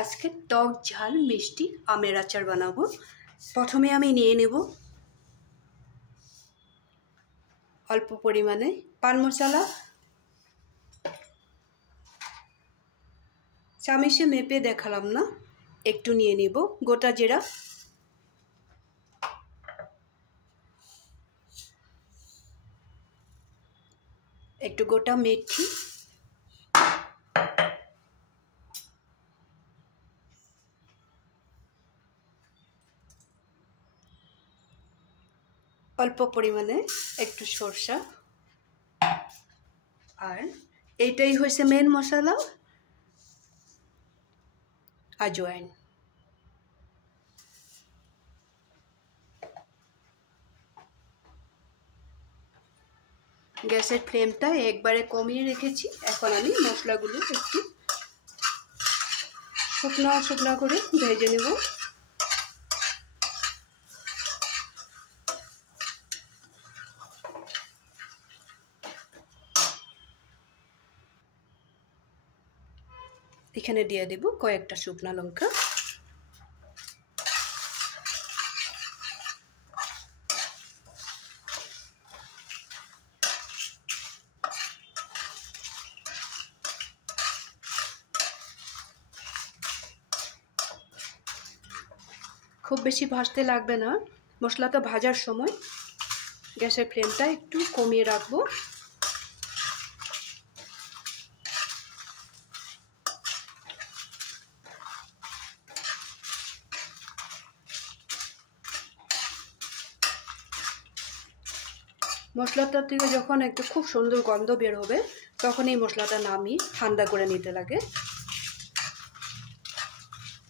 আজকে টক ঝাল মিষ্টি আমের আচার বানাবো। প্রথমে আমি নিয়ে নেব অল্প পরিমাণে পান মশলা, চামচে মেপে দেখালাম না, একটু নিয়ে নেব গোটা জিরা, একটু গোটা মেথি, অল্প পরিমাণে একটু সরষা, আর এইটাই হয়েছে মেন মশলা আজওয়াইন। গ্যাসের ফ্লেমটা একবারে কমিয়ে রেখেছি। এখন আমি মশলাগুলো একটু শুকনো শুকনো করে ভেজে নেব। এখানে দিয়ে দেব কয়েকটা শুকনো লঙ্কা, খুব বেশি ভাজতে লাগবে না। মশলাটা ভাজার সময় গ্যাসের ফ্লেমটা একটু কমিয়ে রাখবো। মশলাটার থেকে যখন একটু খুব সুন্দর গন্ধ বের হবে তখন এই মশলাটা নামিয়ে ঠান্ডা করে নিতে লাগে।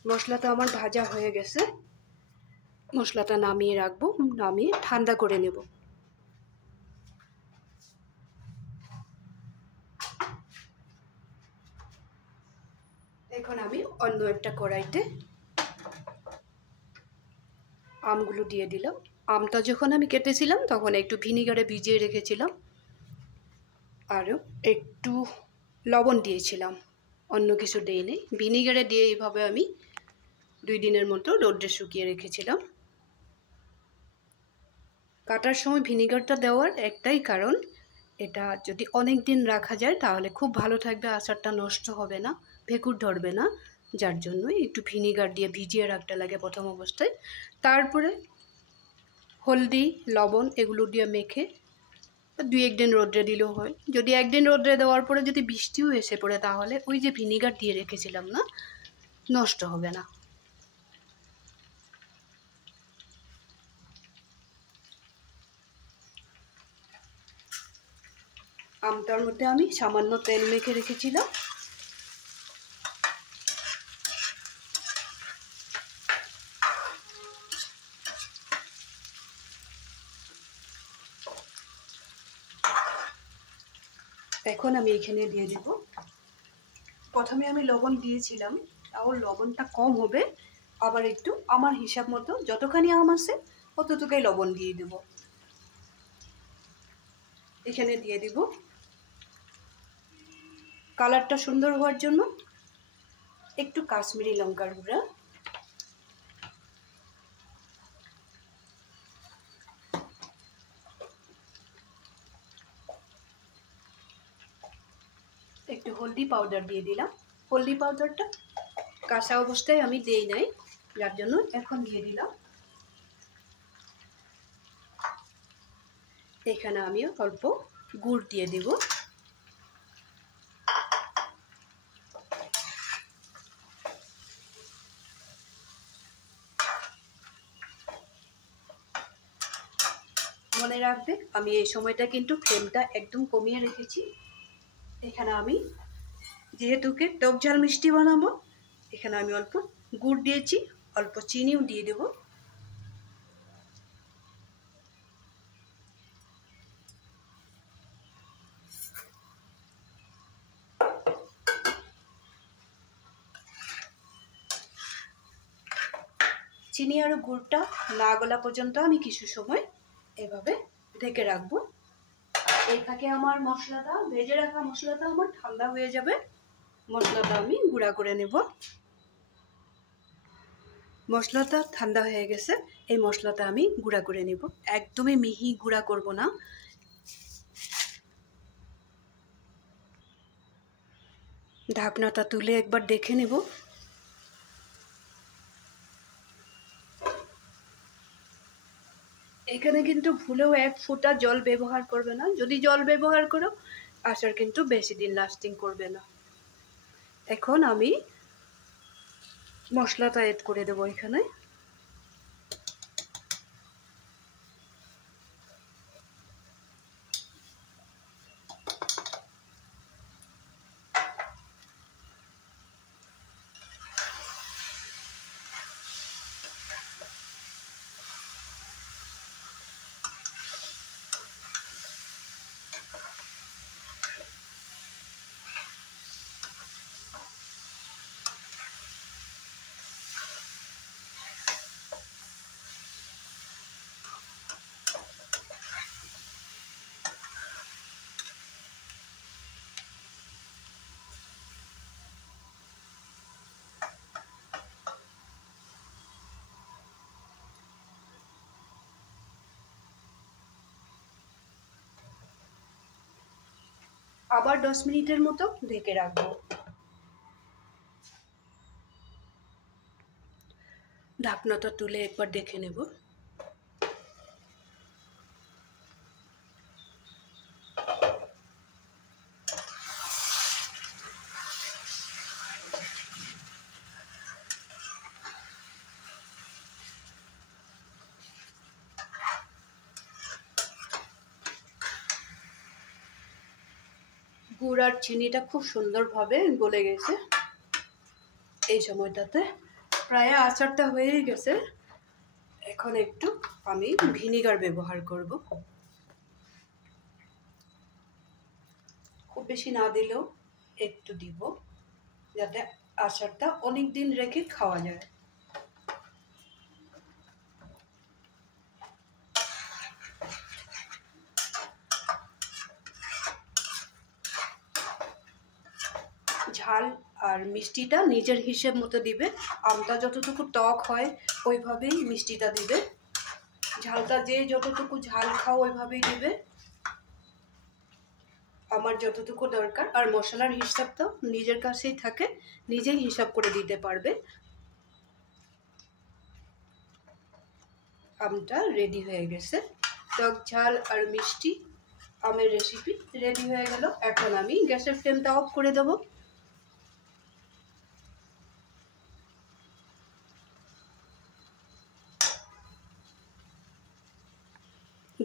মশলাটা আমার ভাজা হয়ে গেছে, মশলাটা নামিয়ে রাখবো, নামিয়ে ঠান্ডা করে নেব। এখন আমি অন্য একটা কড়াইতে আমগুলো দিয়ে দিলাম। আমটা যখন আমি কেটেছিলাম তখন একটু ভিনিগারে ভিজিয়ে রেখেছিলাম, আরও একটু লবণ দিয়েছিলাম, অন্য কিছু দিইনি। ভিনিগারে দিয়ে এইভাবে আমি 2 দিনের মতো রোদ্রে শুকিয়ে রেখেছিলাম। কাটার সময় ভিনিগারটা দেওয়ার একটাই কারণ, এটা যদি অনেক দিন রাখা যায় তাহলে খুব ভালো থাকবে, আচারটা নষ্ট হবে না, ভেঁকুর ধরবে না। যার জন্য একটু ভিনিগার দিয়ে ভিজিয়ে রাখতে লাগে প্রথম অবস্থায়। তারপরে হলদি লবণ এগুলো দিয়ে মেখে 2-1 দিন রোদ্রে দিলেও হয়। যদি 1 দিন রোদ্রে দেওয়ার পরে যদি বৃষ্টিও এসে পড়ে তাহলে ওই যে ভিনিগার দিয়ে রেখেছিলাম না, নষ্ট হবে না। আমটার মধ্যে আমি সামান্য তেল মেখে রেখেছিলাম, এখন আমি এখানে দিয়ে দেব। প্রথমে আমি লবণ দিয়েছিলাম, তাও লবণটা কম হবে, আবার একটু আমার হিসাব মতো যতখানি আম আছে ততটুকুই লবণ দিয়ে দেব। এখানে দিয়ে দেব কালারটা সুন্দর হওয়ার জন্য একটু কাশ্মীরি লঙ্কার গুঁড়া, একটু হলদি পাউডার দিয়ে দিলাম। হলদি পাউডারটা কাঁচা অবস্থায় আমি দেই নাই, যার জন্য এখন দিয়ে দিলাম। এখানে আমি অল্প গুড় দিয়ে দেব। মনে রাখবে আমি এই সময়টা কিন্তু ফ্লেমটা একদম কমিয়ে রেখেছি। এখানে আমি যেহেতুকে টক ঝাল মিষ্টি বানাবো, এখানে আমি অল্প গুড় দিয়েছি, অল্প চিনিও দিয়ে দেব। চিনি আর গুড়টা না গলা পর্যন্ত আমি কিছু সময় এভাবে ঢেকে রাখবো। এই ফাঁকে আমার মশলাটা, ভেজে রাখা মশলাটা আমার ঠান্ডা হয়ে যাবে। মশলাটা আমি গুঁড়া করে নেব। মশলাটা ঠান্ডা হয়ে গেছে, এই মশলাটা আমি গুঁড়া করে নিব। একদমই মিহি গুঁড়া করব না। ঢাকনাটা তুলে একবার দেখে নেব। এখানে কিন্তু ভুলেও 1 ফোঁটা জল ব্যবহার করবে না। যদি জল ব্যবহার করো আচার কিন্তু বেশি দিন লাস্টিং করবে না। এখন আমি মশলাটা এড করে দেবো এখানে। আবার 10 মিনিটের মতো ঢেকে রাখবো। ঢাকনাটা তুলে একবার দেখে নেব। গুড় আর চিনিটা খুব সুন্দরভাবে গলে গেছে। এই সময়টাতে প্রায় আচারটা হয়ে গেছে। এখন একটু আমি ভিনিগার ব্যবহার করব। খুব বেশি না দিলেও একটু দিব, যাতে আচারটা অনেক দিন রেখে খাওয়া যায়। ঝাল আর মিষ্টিটা নিজের হিসেব মতো দিবে। আমটা যতটুকু টক হয় ওইভাবেই মিষ্টিটা দিবে। ঝালটা যে যতটুকু ঝাল খাও ওইভাবেই দিবে। আমার যতটুকু দরকার, আর মশলার হিসাবটা নিজের কাছেই থাকে, নিজেই হিসাব করে দিতে পারবে। আমটা রেডি হয়ে গেছে। টক ঝাল আর মিষ্টি আমের রেসিপি রেডি হয়ে গেল। এখন আমি গ্যাসের ফ্লেমটা অফ করে দেব।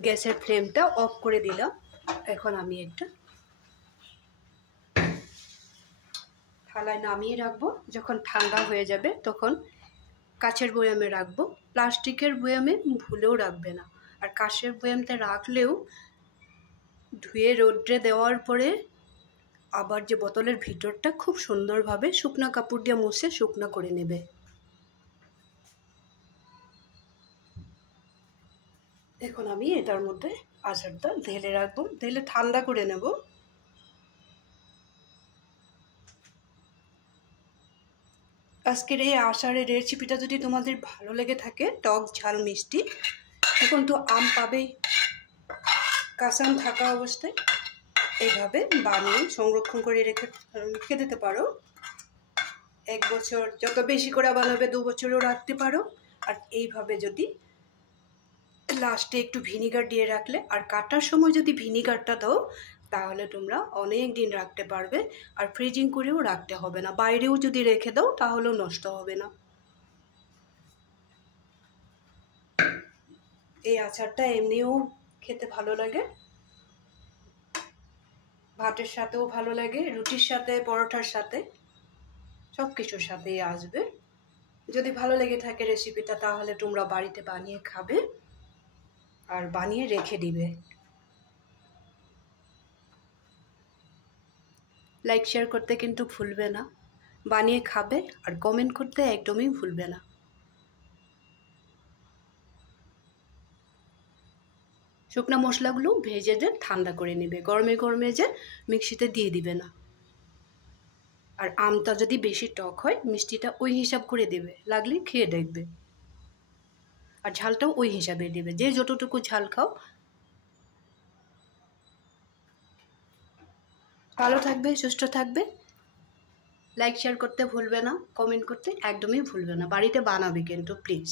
গ্যাসের ফ্লেমটা অফ করে দিলাম। এখন আমি একটা থালায় নামিয়ে রাখবো। যখন ঠান্ডা হয়ে যাবে তখন কাচের বয়ামে রাখবো। প্লাস্টিকের বয়ামে ভুলেও রাখবে না। আর কাচের বয়ামতে রাখলেও ধুয়ে রোদ্রে দেওয়ার পরে আবার যে বোতলের ভিতরটা খুব সুন্দরভাবে শুকনা কাপড় দিয়ে মুছে শুকনা করে নেবে। এখন আমি এটার মধ্যে আচারটা ঢেলে রাখবো, ঢেলে ঠান্ডা করে নেব। আজকের এই আচারের রেসিপিটা যদি তোমাদের ভালো লেগে থাকে, টক ঝাল মিষ্টি, এখন তো আম পাবেই, কাঁচা আম থাকা অবস্থায় এইভাবে বানিয়ে সংরক্ষণ করে রেখে দিতে পারো। 1 বছর, যত বেশি করে বানাবে 2 বছরও রাখতে পারো। আর এইভাবে যদি লাস্টে একটু ভিনিগার দিয়ে রাখলে, আর কাটার সময় যদি ভিনিগারটা দাও, তাহলে তোমরা অনেক দিন রাখতে পারবে। আর ফ্রিজিং করেও রাখতে হবে না, বাইরেও যদি রেখে দাও তাহলেও নষ্ট হবে না। এই আচারটা এমনিও খেতে ভালো লাগে, ভাতের সাথেও ভালো লাগে, রুটির সাথে, পরোটার সাথে, সব কিছুর সাথেই আসবে। যদি ভালো লেগে থাকে রেসিপিটা, তাহলে তোমরা বাড়িতে বানিয়ে খাবে আর বানিয়ে রেখে দিবে। লাইক শেয়ার করতে কিন্তু ভুলবে না। বানিয়ে খাবে আর কমেন্ট করতে একদমই ভুলবে না। শুকনো মশলাগুলো ভেজে ঠান্ডা করে নেবে, গরমে গরমে যে মিক্সিতে দিয়ে দিবে না। আর আমটা যদি বেশি টক হয় মিষ্টিটা ওই হিসাব করে দেবে, লাগলে খেয়ে দেখবে। আর ঝালটাও ওই হিসাবে দেবে, যে যতটুকু ঝাল খাও। ভালো থাকবে, সুস্থ থাকবে। লাইক শেয়ার করতে ভুলবে না, কমেন্ট করতে একদমই ভুলবে না। বাড়িতে বানাবে কিন্তু প্লিজ।